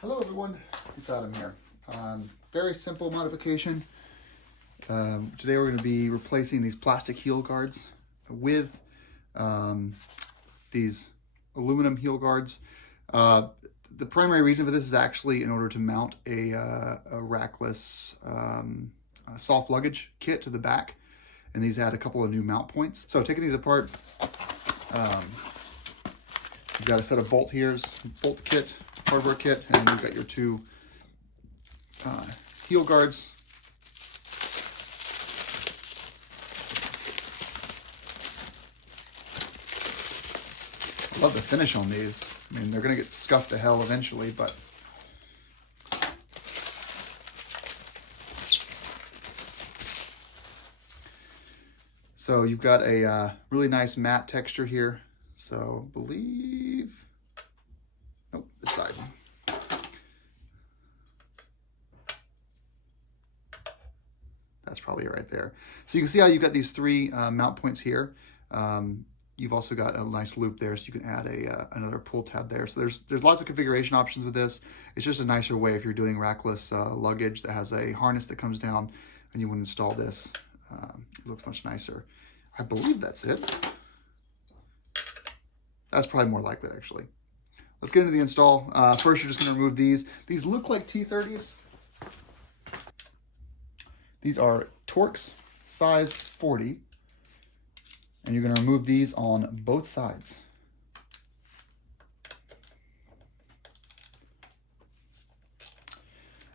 Hello everyone, it's Adam here. Very simple modification. Today we're going to be replacing these plastic heel guards with these aluminum heel guards. The primary reason for this is actually in order to mount a rackless soft luggage kit to the back, and these add a couple of new mount points. So taking these apart, you've got a set of bolt kit, hardware kit, and you've got your two heel guards. I love the finish on these. I mean, they're going to get scuffed to hell eventually, but so you've got a really nice matte texture here. So believe, nope, this side. That's probably it right there. So you can see how you've got these three mount points here. You've also got a nice loop there, so you can add another pull tab there. So there's lots of configuration options with this. It's just a nicer way if you're doing rackless luggage that has a harness that comes down and you want to install this. It looks much nicer. I believe that's it. That's probably more likely, actually. Let's get into the install. First, you're just going to remove these. These look like T30s. These are Torx size 40. And you're going to remove these on both sides.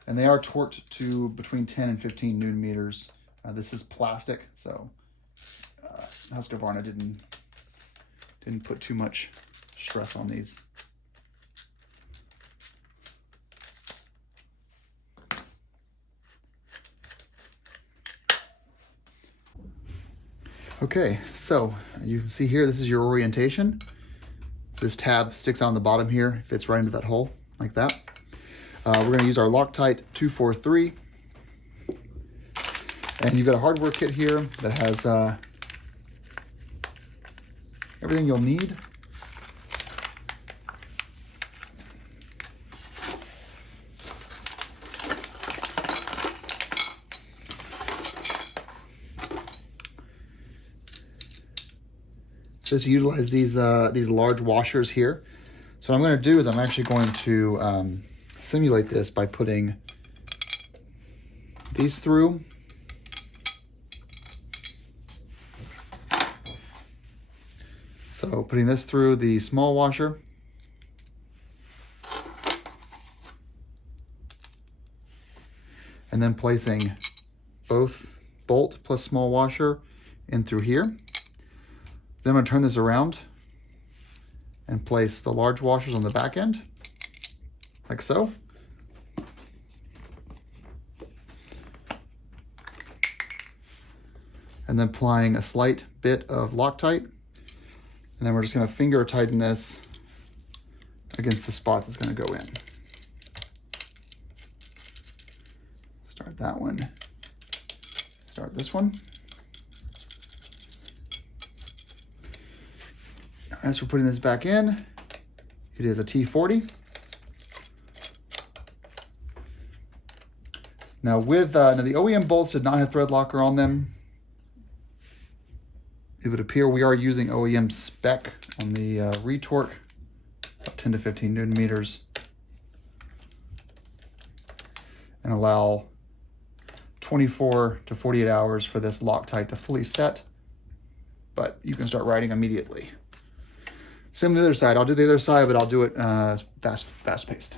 And they are torqued to between 10 and 15 Newton meters. This is plastic, so Husqvarna didn't put too much stress on these. Okay, so you can see here, this is your orientation. This tab sticks out on the bottom here, fits right into that hole, like that. We're gonna use our Loctite 243. And you've got a hardware kit here that has everything you'll need. Just utilize these large washers here. So what I'm going to do is I'm actually going to simulate this by putting these through. So putting this through the small washer. And then placing both bolt plus small washer in through here. Then I'm going to turn this around and place the large washers on the back end, like so. And then applying a slight bit of Loctite. And then we're just going to finger tighten this against the spots it's going to go in. Start that one. Start this one. As we're putting this back in, it is a T40. Now with now the OEM bolts did not have thread locker on them. It would appear we are using OEM spec on the retorque, about 10 to 15 Newton meters, and allow 24 to 48 hours for this Loctite to fully set, but you can start riding immediately. Same on the other side. I'll do the other side, but I'll do it fast-paced.